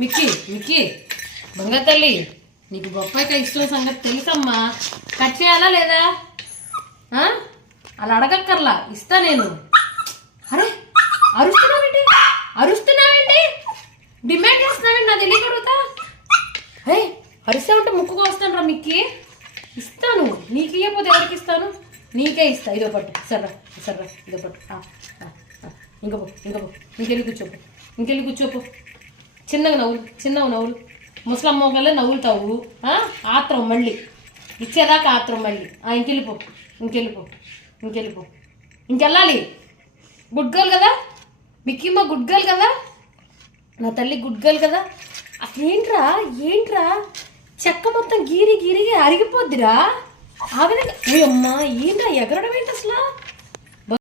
Mickey Mickey బంగారు తల్లి, నీకు బొప్పాయికాయ ఇష్టం సంగతి తెలుసమ్మా. కట్ చేయాలా లేదా? అలా అడగక్కర్లా, ఇస్తా నేను. అరే అరుస్తున్నావేంటి? అరుస్తున్నావేంటి? డిమాండ్ చేస్తున్నావేంటి? నా తెలియక అడుగుతా. అరే అరిసామంటే ముక్కుకు వస్తాను రా మిక్కీ. ఇస్తాను, నీకు ఇవ్వకపోతే ఎవరికి ఇస్తాను? నీకే ఇస్తా. ఇదో పట్టు, సర్రా సర్రా, ఇదో పట్టు. ఇంకపో ఇంకెళ్ళి కూర్చోపు, ఇంకెళ్ళి కూర్చోపు. చిన్నగా నవ్వులు. ముసలమ్మ వల్ల నవ్వులుతావు. ఆత్రం మళ్ళీ ఇచ్చేదాకా ఆత్రం మళ్ళీ. ఇంకెళ్ళిపో. ఇంకెళ్ళాలి. గుడ్ గర్ల్ కదా మిక్కీమ్మ, గుడ్ గర్ల్ కదా నా తల్లి, గుడ్ గర్ల్ కదా. అసలు ఏంట్రా చెక్క మొత్తం గీరి అరిగిపోద్దిరా. ఆ విధంగా అమ్మా ఏంట్రా ఎగరడం ఏంటి అసలు?